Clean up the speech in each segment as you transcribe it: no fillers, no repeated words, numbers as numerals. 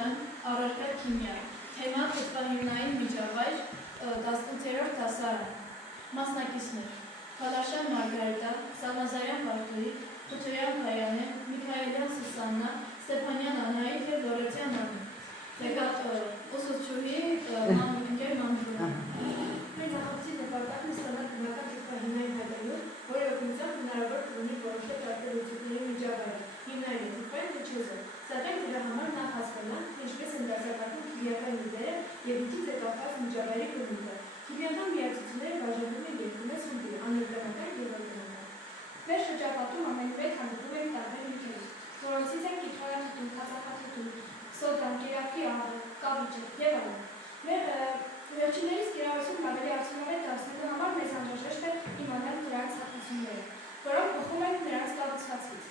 Մատան, առարկա քիմիա, թեմա թթվահիմնային միջավայր, 18-րդ դասարան, մասնակիցներ, Խալաշյան Մարգարիտա, Սալմազարյան Վարդուհի, Խուչոյան Փայանե, Միքայելյան Սուսաննա, Ստեփանյան Անահիտ և Լորեցյան Անին, ուսուցչուհի Մանուկինկեր Մանուկյան։ Մեր նախագծի նպատակն է ստանալ բնական թթվահիմնային հայտնելու, որի օգնությամբ հնարավոր կլինի որոշել արտադրությունների միջավայրը, հիմնային թթվային միջոզը, սակայն դրա համար նախ հասկանալ, թե ինչպես են դասակարգում քիմիական նյութերը և ինչից է կախված միջավայրի բնույթը։ Քիմիական միացությունները բաժանվում են երկու մեծ խմբի՝ աներգանական և օրգանական։ Մեր շրջապատում ամենուրեք հանդիպում են տարբեր նյութեր, որոնցից են կիթորանթթու, հացախաթթու, սոդան, կերակրի ամառը, կավիճը և այլն։ Վերջիններիս կիրառությունն ավելի արդյունավետ դարձնելու համար մեզ անհրաժեշտ է իմանալ նրանց հատկությունները, որոնք բխում են նրանց կառուցվածքից։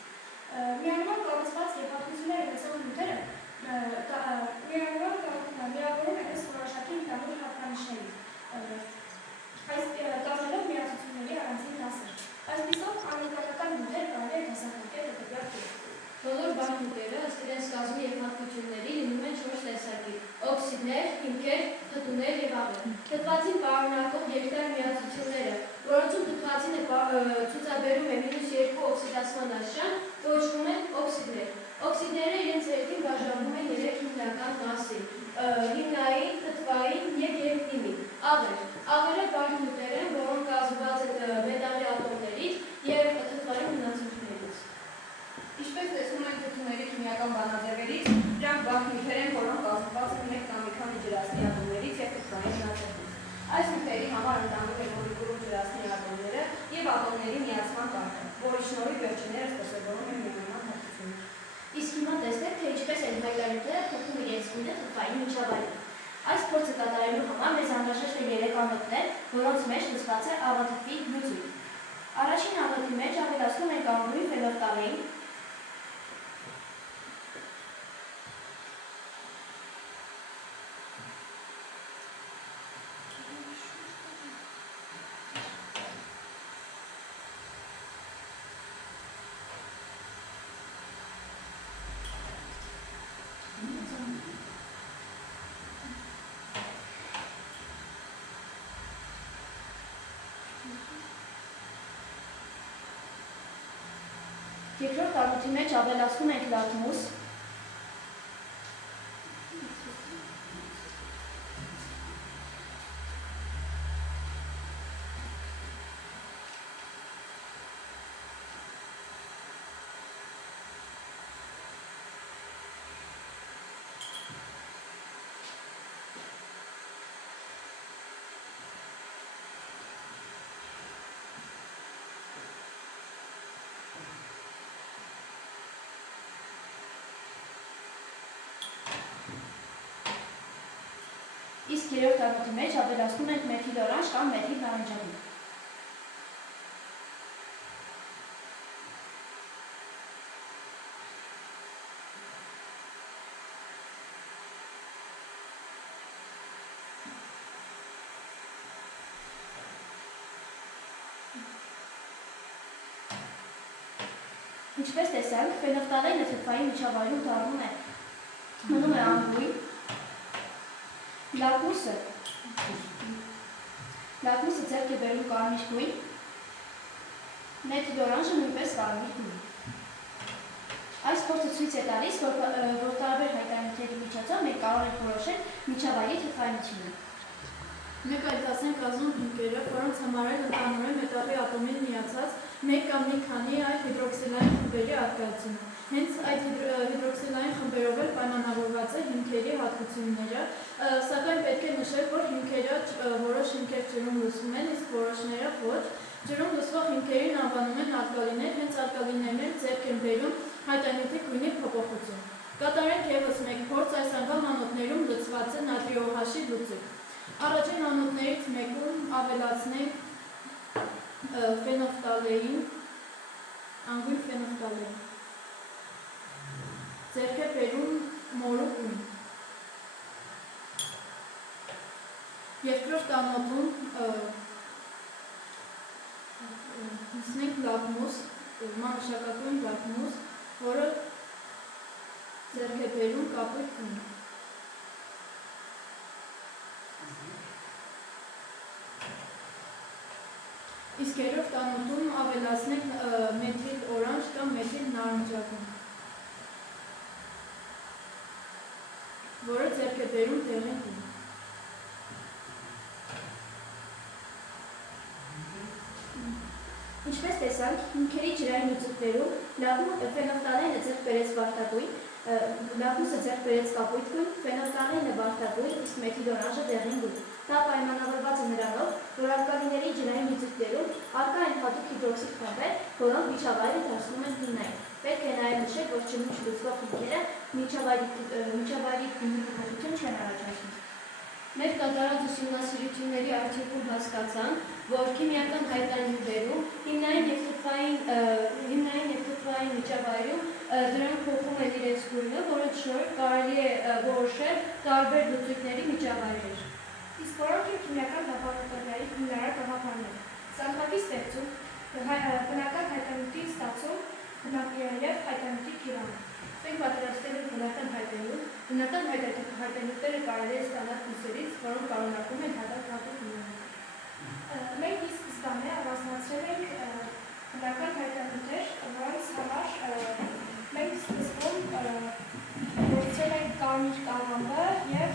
Միանման կառուցված և հատկություններ ունեցող նյութերը միավորում են ըստ որոշակի ընդհանուր հատկանիշների, կազմելով միացությունների առանձին դասեր։ Այսպիսով, աներգանական նյութեր կարելի է դասակարգել հետևյալ կերպ։ Բոլոր բաղնյութերը ըստ իրենց կազմի և հատկությունների լինում են 4 տեսակի՝ օքսիդներ, հիմքեր, թթուներ և աղեր։ Թթվածին պարունակող երկար միացությունները, որոնցում թթվածինը ցուցաբերում է -2 օքսիդացման աստիճան, կոչվում են օքսիդներ։ Օքսիդները իրենց հերթին բաժանվում են 3 հիմնական մասի՝ հիմնային, թթվային և երիկնիմի։ Աղերը բաղնյութեր են, որոնք կազմված են մետաղի ատոմներից և թթվային մնացորդներից։ Ինչպես տեսնում ենք թթուների քիմիական բանաձևերից, դրանք բաղնյութեր են, որոնք կազմված են մեկ կամ մի քանի ջրածնի ատոմներից և թթվային մնացորդից։ Այս նյութերի համար ընդանում են մոլեկուլում ջրածնի ատոմները և ատոմների միացման կարգը, որի շնորհիվ վերջիններս դրսևորում են միանման հատկություններ։ Իսկ հիմա տեսնենք, թե ինչպես են հայտարարները փոխում իրենց գույնը թթվային միջավայրում։ Այս փորձը կատարելու համար մեզ անհրաժեշտ է 3 անոթներ, որոնց մեջ լցված է աղաթթվի լուծույթ։ Առաջին անոթի մեջ ավելացնում ենք անգույն ֆենոլֆթալեին, երկրորդ անոթի մեջ ավելացնում ենք լակմուս, իսկ երրորդ անոթի մեջ ավելացնում ենք մեթիլ օրանժ կամ մեթիլ նարնջագույն։ Ինչպես տեսանք, ֆենոլֆթալեինը թթվային միջավայրում դառնում է մնում է անգույն, լակմուսը ձեռք է բերում կարմիր գույն, մեթիլ օրանժը նույնպես կարմիր գույն։ Այս փորձը ցույց է տալիս, որ տարբեր հայտարարությունների միջոցով մենք կարող ենք որոշել միջավայրի թթվայնությունը։ Մեկ այլ դաս ենք կազմում հիմքերը, որոնց համարել ընդհանուր է մետաղի ատոմին միացած մեկ կամ մի քանի այլ հիդրոքսիլային խմբերի առկայությունը։ Հենց այդ հիդրոքսիլային խմբերով էլ պայմանավորված է հիմքերի հատկությունները, սակայն պետք է նշել, որ հիմքերը որոշ հիմքեր ջրում լուծվում են, իսկ որոշները ոչ։ Ջրում լուծվող հիմքերին անվանում են ալկալիներ, հենց ալկալիներն էլ ձեռք են բերում հայտանյութի գույնի փոփոխություն։ Կատարենք ևս մեկ փորձ, այս անգամ անոթներում լցված է նատրիոհաշի լուծույթ։ Առաջին անոթներից մեկում ավելացնենք ֆենոլֆթալեին, անգույն ֆենոլֆթալեին, ձեռք է բերում մորու գույն։ Երկրորդ անոթում հնցնենք լակմուս, մանուշակագույն լակմուս, որը ձեռք է բերում կապույտ գույն։ իսկ երրորդ անոթում ավելացնենք մեթիլ օրանժ կամ մեթիլ նարնջագույն, որը ձեռք է բերում դեղին գույն։ Ինչպես տեսանք, հիմքերի ջրային լուծույթներում ֆենոլֆթալենը ձեռք բերեց վարդագույն, լակմուսը ձեռք բերեց կապույտ գույն, ֆենոլֆթալենը վարդագույն, իսկ մեթիլ օրանժը դեղին գույն։ Դա պայմանավորված է նրանով, որ ալկալիների ջրային լուծույթներում առկա են հատուկ հիդրոքսիդ խմբեր, որոնք միջավայրը դարձնում են հիմնային։ Պետք է նաև նշել, որ ջրում չլուծվող հիմքերը միջավայրի գույնի փոփոխություն չեն առաջացնում։ Մեր կատարած ուսումնասիրությունների արդյունքում հասկացանք, որ քիմիական հայտանյութերում հիմնային և թթվային միջավայրում դրանք փոխում են իրենց գույնը, որոնց շնորհիվ կարելի է որոշել տարբեր լուծույթների միջավայրեր։ Իսկ որոնք են քիմիական լաբորատորիայի հիմնարար գաղափարները։ Սանխագի ստեղծում, բնական հայտանյութի ստացում և հայտանյութի կիրառում։ Մենք պատրաստել ենք բնական հայտանյութ։ Բնական հայտանյութերը կարելի է ստանալ բույսերից, որոնք պարունակում են հատուկ հիմնանյութեր։ Մենք ի սկզբանե առանձնացրել ենք բնական հայտանյութեր, որոնց համար մենք սկզբում գործել ենք կարմիր տաղանդը և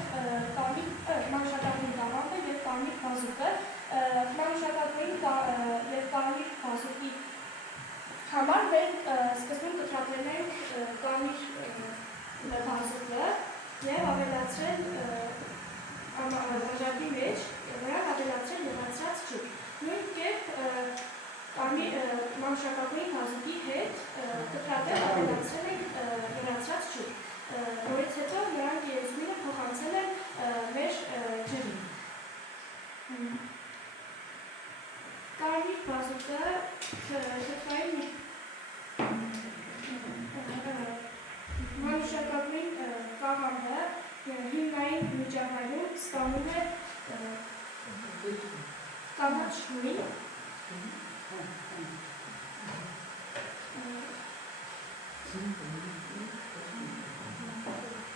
մանուշակագույն տաղանդը և կարմիր բազուկը։ Մանուշակագույն և կարմիր բազուկի համար մենք սկզբում կտրատել ենք կարմիր բազուկը և ավելացրել բաժակի մեջ նրան ավելացրել եղացրած ջուր։ Նույն կերպ մանուշակագույն բազուկի հետ կտրատել ավելացրել ենք եղացրած ջուր, որից հետո նրանք երեսնինը փոխանցել են մեր ջրին։ Կարմիր բազուկը թթվային մանուշակագույն կաղանդը հիմնային միջավայրում ստանում է կանաչ գույն,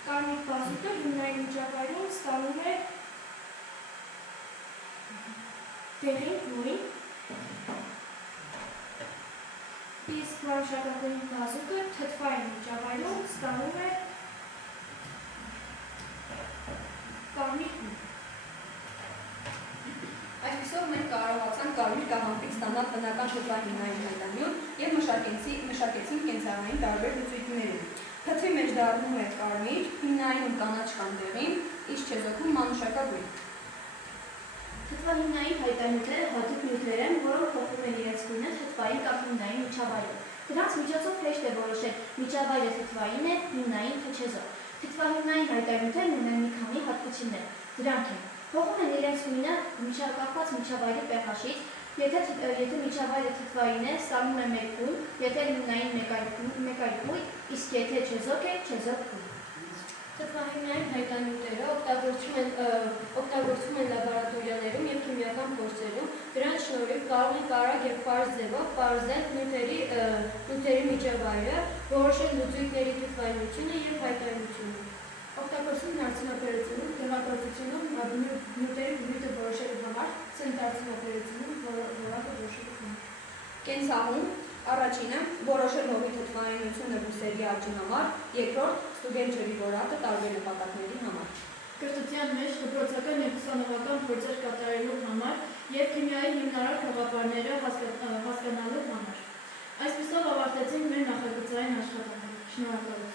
կարմիր բազուկը հիմնային միջավայրում ստանում է դեղին գույն, իսկ մանուշակագույն բազուկը թթվային միջավայրում ստանում է կարմիր գույն։ Այսպիսով մենք կարողացանք կարմիր կաղանդից ստանալ բնական թթվային հիմնային հայտանյութ և մշակեցինք կենցաղային տարբեր լուծույթներում։ Թթվի մեջ դառնում է կարմիր, հիմնայինում կանաչ կամ դեղին, իսկ չեզոքում մանուշակագույն։ Թթվահիմնային հայտանյութերը հատուկ նյութեր են, որոնք փոխում են իրենց գույնը թթվային կամ հիմնային միջավայրում։ Դրանց միջոցով հեշտ է որոշել միջավայրը թթվային է, հիմնային թե չեզոք։ Թթվահիմնային հայտանյութերն ունեն մի քանի հատկություններ։ Դրանք են. փոխում են իրենց գույնը կախված միջավայրի pH-ից, եթե միջավայրը թթվային է, ստանում է մեկ գույն, եթե հիմնային մեկ այլ գույն, իսկ եթե չեզոք է, չեզոք գույն։ Թթվահիմնային հայտանյութերը օգտագործվում են լաբորատորիաներում և քիմիական փորձերում, դրանց շնորհիվ կարող են արագ և պարզ ձևով պարզել նյութերի միջավայրը, որոշել լուծույթների թթվայնությունը և հայտանյությունը։ Օգտագործվում են արդյունաբերությունում, դեղագործությունում, նյութերի բնույթը որոշելու համար, սանիտարարությունում, որակը որոշելու համար։ Կենցաղում առաջինը որոշել հողի թթվայնությունը բույսերի աճի համար, երկրորդ ստուգել ջրի որակը տարբեր նպատակների համար։ Կրթության մեջ դպրոցական և ուսանողական փորձեր կատարելու համար և քիմիայի հիմնարար գաղափարները հասկանալու համար։ Այսպիսով ավարտեցինք մեր նախագծային աշխատանքը։ Շնորհակալ եմ։